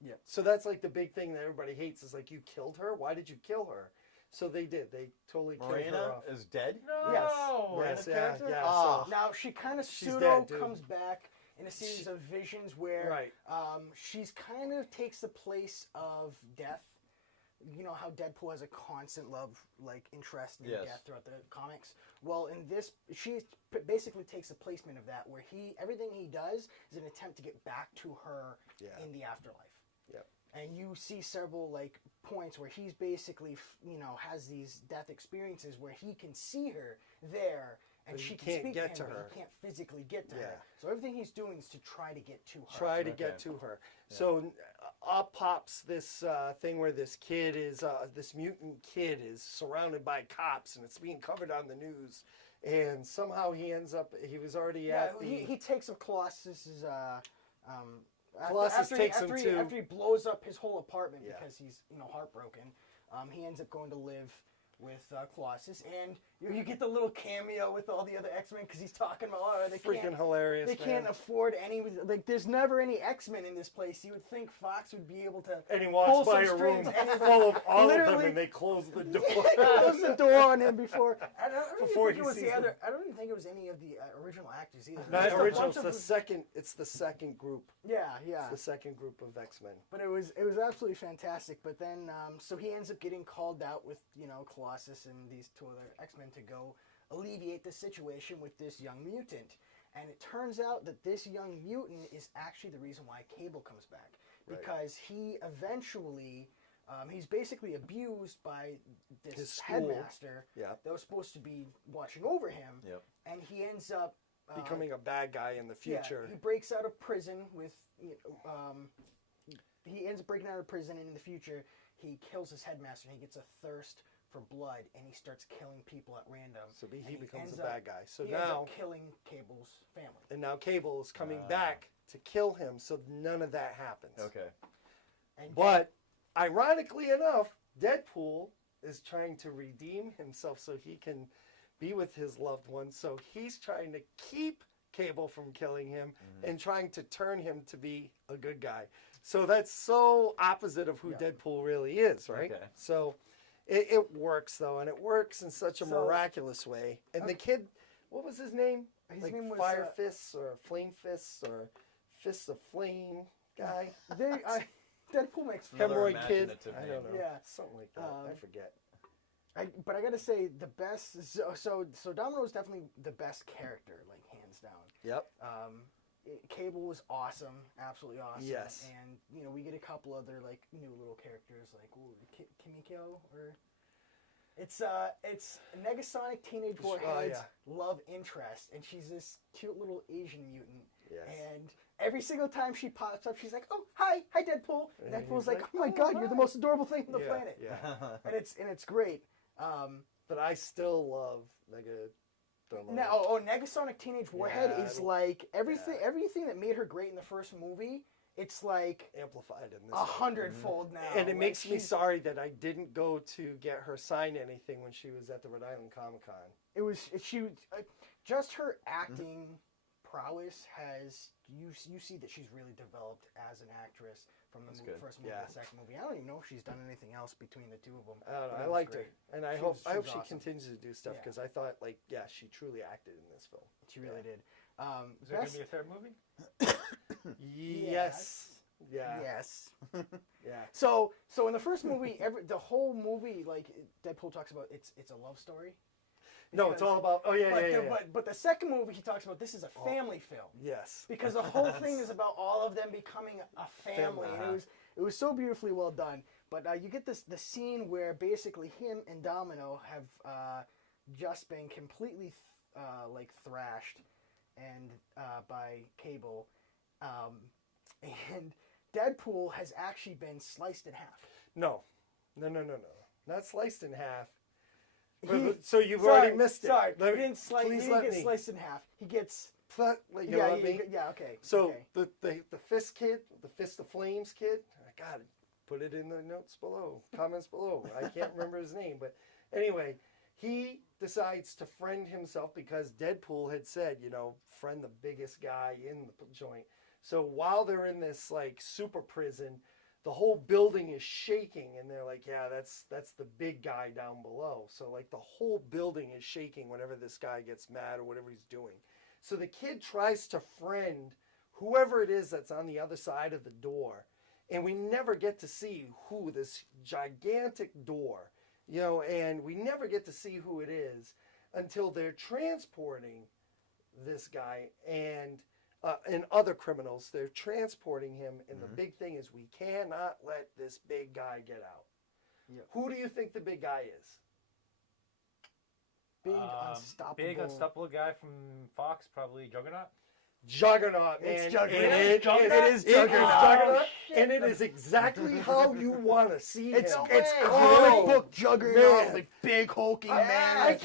Yeah. So that's like the big thing that everybody hates is like, you killed her? Why did you kill her? So they did. They totally killed her Marina off. is dead? No. Yes. Yes, yeah, character? yeah. Ah. So, now she kind of She's pseudo dead, dude. comes back in a series of visions where Right. she's kind of takes the place of Death. You know how Deadpool has a constant love, interest in Yes. Death throughout the comics. Well, in this, she basically takes the placement of that, where everything he does is an attempt to get back to her Yeah. in the afterlife. Yeah. And you see several points where he's basically has these death experiences where he can see her there. And But she he can can't speak get to to him, but her. he can't physically get to Yeah. her. So everything he's doing is to try to get to her. Try to Okay. get to her. So up pops this thing where this kid is, this mutant kid is surrounded by cops, and it's being covered on the news. And somehow he ends up, he was already Yeah, at the... he takes up Colossus's. Colossus takes him to- after he blows up his whole apartment Yeah. because he's heartbroken. He ends up going to live with Colossus, and you get the little cameo with all the other X-Men because he's talking about they Freaking can't, hilarious, they can't man. afford any. There's never any X-Men in this place. You would think Fox would be able to. And he pull walks by some a room strings and- full of all of them, Literally- and they close the door. Close the door on him before. I don't even Before think he it was sees the them. other. I don't even think it was any of the original actors either. Not Just a original. bunch It's of- the second. It's the second group. Yeah. It's the second group of X-Men. But it was absolutely fantastic. But then, so he ends up getting called out with Colossus and these two other X-Men to go alleviate the situation with this young mutant. And it turns out that this young mutant is actually the reason why Cable comes back, Right. because he eventually, he's basically abused by His this school. headmaster Yeah. that was supposed to be watching over him, Yep. and he ends up Becoming a bad guy in the future. Yeah, he breaks out of prison with, he ends up breaking out of prison, and in the future, he kills his headmaster, and he gets a thirst for blood, and he starts killing people at random. So and he becomes ends a bad guy. So he ends now, up killing Cable's family. and now Cable is coming back to kill him, so none of that happens. Okay. And But ironically enough, Deadpool is trying to redeem himself so he can be with his loved one. So he's trying to keep Cable from killing him and trying to turn him to be a good guy. So that's so opposite of who Yeah. Deadpool really is, right? Okay. So it works, though, and it works in such a So- miraculous way. And the kid, what was his name? His Like name was, Fire Fists or Flame Fists or Fists of Flame guy? Deadpool makes fun. Another Hemorrhoid Kid? imaginative I name. don't know. Yeah. Something like that. I forget. But I gotta say the best. So Domino is definitely the best character, like hands down. Yep. Cable was awesome, absolutely awesome. Yes. And we get a couple other like new little characters like Kimiko or it's Negasonic Teenage Warhead's love interest, and she's this cute little Asian mutant. Yes. And every single time she pops up, she's like, "Oh, hi Deadpool." And And Deadpool's he's like, like, "Oh my "Oh, God, you're the hi." most adorable thing on the Yeah, planet." Yeah. And it's great. But I still love Negasonic. Now, Negasonic Teenage Warhead Yeah, is like everything that made her great in the first movie. It's like Amplified in this. 100-fold now. And it Like, makes me she's- sorry that I didn't go to get her sign anything when she was at the Rhode Island Comic Con. It was just her acting prowess has you see that she's really developed as an actress from the good. first movie to the second movie. I don't even know if she's done anything else between the two of them. I don't know, but I it was liked great. her, and I She hope was she awesome. continues to do stuff Yeah. because I thought she truly acted in this film. She really did. Is there going to be a third movie? Yes. Yeah. Yes. Yeah. So in the first movie, the whole movie, like Deadpool talks about, it's a love story. No, it's all about. Oh yeah, But, yeah, yeah. but the second movie, he talks about this is a family film. Yes. Because the whole thing is about all of them becoming a family. And it was so beautifully well done. But you get the scene where basically him and Domino have just been completely thrashed and by Cable, and Deadpool has actually been sliced in half. No, not sliced in half. He- So you've sorry, already missed it. Sorry, Let- he didn't please let get me. sliced in half. He gets Let me. okay. So okay. the Fist kid, the Fist of Flames kid, I got it. Put it in the notes below, comments below. I can't remember his name, but anyway, he decides to friend himself because Deadpool had said, friend the biggest guy in the joint. So while they're in this super prison, the whole building is shaking, and they're like, yeah, that's the big guy down below. So the whole building is shaking whenever this guy gets mad or whatever he's doing. So the kid tries to friend whoever it is that's on the other side of the door. And we never get to see who this gigantic door, and we never get to see who it is until they're transporting this guy and other criminals. They're transporting him, and the big thing is we cannot let this big guy get out. Yep. Who do you think the big guy is? Big unstoppable guy from Fox, probably Juggernaut. Juggernaut, man. It's Juggernaut. It is Juggernaut. And it is exactly how you want to see It's him. comic book Juggernaut, man. like big hulking man.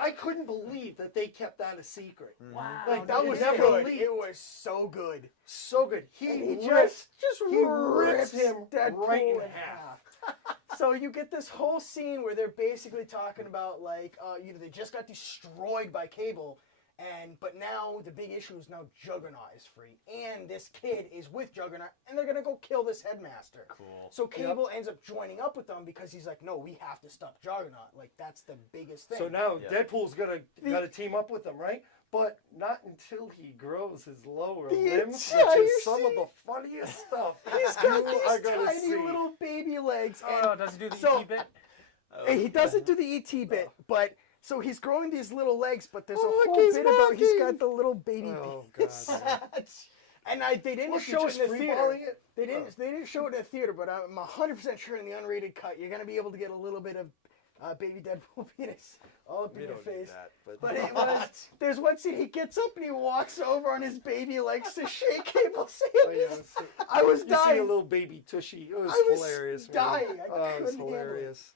I couldn't believe that they kept that a secret. Wow, Like, that it was never good. leaked. It was so good. So good. And he rips rips him Deadpool right in in half. So you get this whole scene where they're basically talking about they just got destroyed by Cable, but now the big issue is now Juggernaut is free, and this kid is with Juggernaut, and they're gonna go kill this headmaster. Cool. So Cable ends up joining up with them because he's like, no, we have to stop Juggernaut. Like that's the biggest thing. So now Yeah. Deadpool's gotta team up with them, right? But not until he grows his lower The limbs, entire which is some of the funniest stuff he's got you are these gonna tiny see. little baby legs. Oh, and no, does he do the so- ET bit? And he doesn't do the ET bit, but so he's growing these little legs, but there's Oh, a look, whole he's bit about he's walking. got the little baby Oh, penis. And they didn't Look, show you're it just in the theater. freeballing it? They didn't show it in the theater, but I'm 100% sure in the unrated cut, you're gonna be able to get a little bit of baby Deadpool penis all up in We your don't need face. that, But it was. There's one scene he gets up and he walks over on his baby legs to shake Cable's Oh, hand. yeah, see- I was You see a dying. little baby tushy. It was I was hilarious, man. dying. I Oh, it was couldn't handle it. hilarious.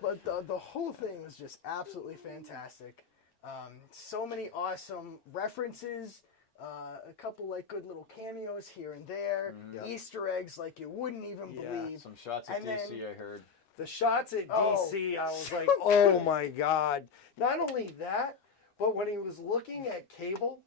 But the whole thing was just absolutely fantastic. So many awesome references. A couple like good little cameos here and there. Yeah. Easter eggs like you wouldn't even Yeah. believe. Some shots at And then- DC, I heard. The shots at Oh, DC, I was so like, oh my God. Not only that, but when he was looking at Cable,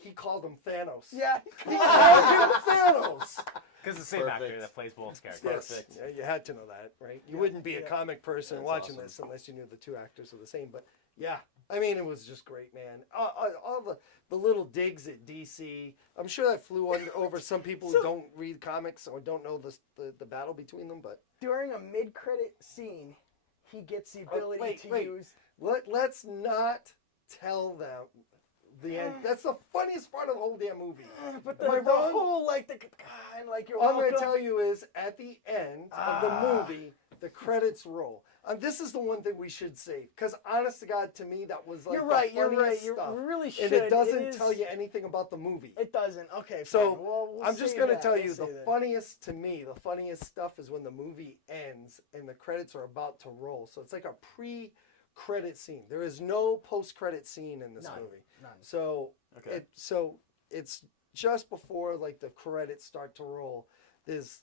he called him Thanos. Yeah. He called him Thanos. Because the same actor Perfect. that plays both characters. Yes. Perfect. Yeah, you had to know that, right? You Yeah, wouldn't be a yeah. comic person That's watching awesome. this unless you knew the two actors were the same. But yeah, I mean, it was just great, man. All the little digs at DC. I'm sure that flew over some people who don't read comics or don't know the battle between them. But During a mid-credit scene, he gets the ability wait. use. let's not tell them the end. That's the funniest part of the whole damn movie. But Am I the wrong? whole like the and like you're All I'm going welcome. to tell you is at the end of the movie, the credits roll. This is the one thing we should say, because honest to God, to me, that was like You're the right. You're funniest right. You stuff. really should. And it doesn't is- tell you anything about the movie. It doesn't. Okay. So fine. Well, we'll I'm just save going to that. tell We'll you save the that. funniest to me, the funniest stuff is when the movie ends and the credits are about to roll. So it's like a pre-credit scene. There is no post-credit scene in this None. movie. None. So Okay. it's just before like the credits start to roll. There's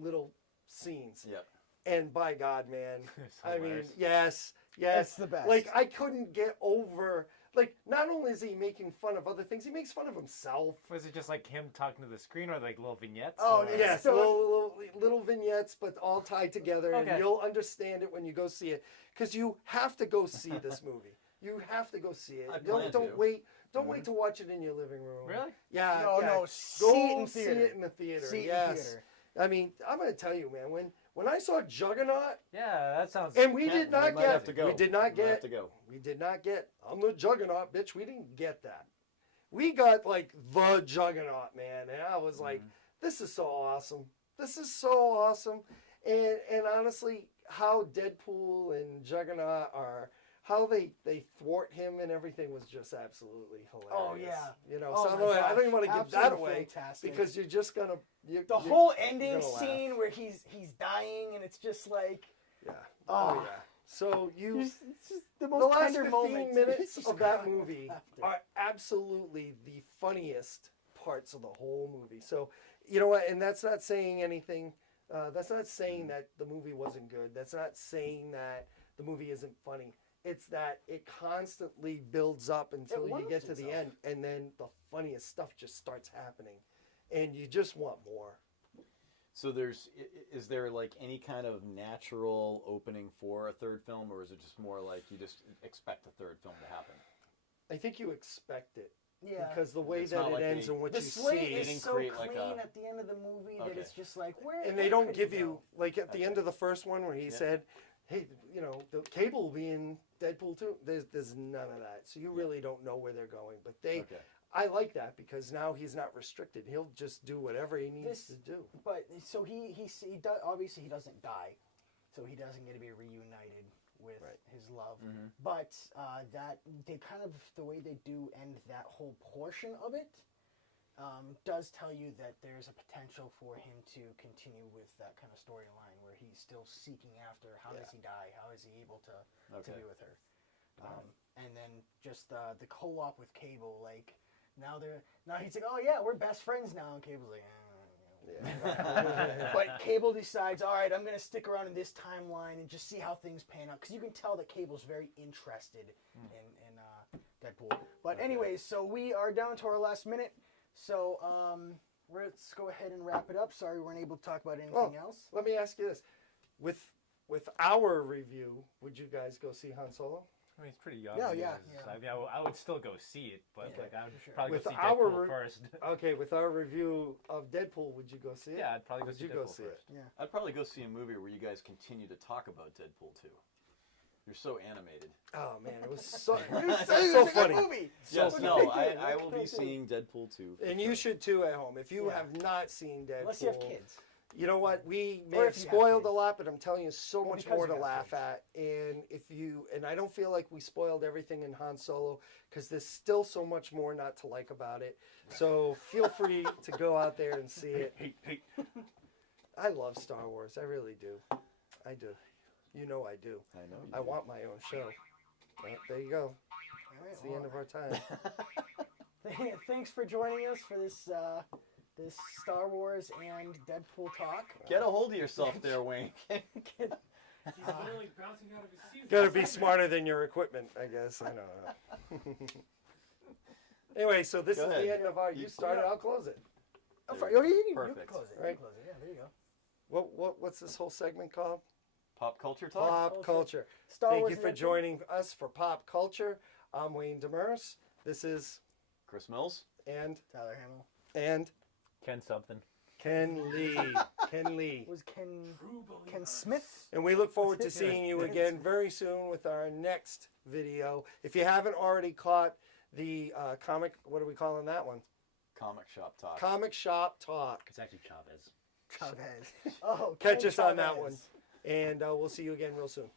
little scenes. Yep. And by God, man, It's I mean, hilarious. yes. It's the best. Like I couldn't get over. Like not only is he making fun of other things, he makes fun of himself. Was it just like him talking to the screen or like little vignettes? Oh, or- yeah. Yes, So- little vignettes, but all tied together, and Okay. you'll understand it when you go see it. Because you have to go see this movie. You have to go see it. I plan Don't to. wait. Don't wait to watch it in your living room. Really? Yeah. No, yeah. no, Go see it in see theater. it in the theater. See it in yes. theater. I mean, I'm gonna tell you, man. When I saw Juggernaut, Yeah, that sounds. and we Can't- did not might get. have to go. We did not Might have get. to go. We did not get. I'm the Juggernaut, bitch. We didn't get that. We got like the Juggernaut, man, and I was like, this is so awesome. This is so awesome. And honestly, how Deadpool and Juggernaut are, how they thwart him and everything was just absolutely hilarious. Oh, yeah. You know, Oh, so my I don't even gosh. want to give that Absolutely away fantastic. because you're just gonna. The whole you're ending gonna laugh. scene where he's dying and it's just like Yeah. Oh. Oh yeah. So it's just the the most last tender 15 moment. minutes He's of that crying movie after. are absolutely the funniest parts of the whole movie. So, you know what? And that's not saying anything. That's not saying that the movie wasn't good. That's not saying that the movie isn't funny. It's that it constantly builds up until you loves get to the itself. end, and then the funniest stuff just starts happening, and you just want more. So is there like any kind of natural opening for a third film, or is it just more like you just expect a third film to happen? I think you expect it Yeah. because the way It's that not it like ends they- and what The you slate see. is didn't so create clean like a- at the end of the movie that Okay. it's just like where. And they where don't could give you you go? like at the Okay. end of the first one where he Yeah. said, "Hey, you know, the Cable will be in Deadpool too." There's none of that, so you really don't know where they're going. But Okay. I like that because now he's not restricted. He'll just do whatever he needs to do. But so he does, obviously he doesn't die, so he doesn't get to be reunited with Right. his love. Mhm. But that they kind of the way they do end that whole portion of it does tell you that there's a potential for him to continue with that kind of storyline where he's still seeking after how does he die, how is he able to Okay. be with her, and then just the co-op with Cable, like now he's like, oh yeah, we're best friends now, and Cable's like, Yeah. but Cable decides, all right, I'm going to stick around in this timeline and just see how things pan out. Because you can tell that Cable's very interested in Deadpool. But anyways, so we are down to our last minute. So let's go ahead and wrap it up. Sorry we weren't able to talk about anything else. Let me ask you this: with our review, would you guys go see Han Solo? I mean, it's pretty young. Yeah, It yeah, is. yeah. I mean, I would still go see it, but Yeah, like I would for sure. probably With go see our Deadpool first. Okay, with our review of Deadpool, would you go see it? Yeah, I'd probably go Would see you Deadpool go see it? first. I'd probably go see a movie where you guys continue to talk about Deadpool too. You're so animated. Oh man, it was so It's so a good funny. movie. Yes, So no, funny. I will be seeing Deadpool 2. for And you sure. should too at home. If you Yeah. have not seen Deadpool, Unless you have kids. you know what? We may Or have if you have spoiled a kids. lot, but I'm telling you, so Well, much because more you to have laugh kids. at. And I don't feel like we spoiled everything in Han Solo because there's still so much more not to like about it. So feel free to go out there and see it. Hey. I love Star Wars. I really do. I do. You know I do. I know. I want my own show. Well, there you go. All right, It's the end of our time. Thanks for joining us for this this Star Wars and Deadpool talk. Get a hold of yourself there, Wayne. He's literally bouncing out of his seat. Got to be smarter than your equipment, I guess. I don't know. Anyway, so this Go is ahead. the end of our. You started. I'll close it. Oh, you can Perfect. close it. You Right. can close it. Yeah, there you go. What's this whole segment called? Pop culture talk. Pop culture. Star Thank Wars you and for Deadpool. joining us for Pop Culture. I'm Wayne Demers. This is Chris Mills. and Tyler Hamill. Ken something. Ken Lee. Ken Lee. Was Ken True believer. Ken Smith? And we look forward to seeing you again very soon with our next video. If you haven't already caught the comic, what are we calling that one? Comic shop talk. Comic Shop Talk. It's actually Chavez. Chavez. Oh, Catch Ken us on that Chavez. one. And we'll see you again real soon.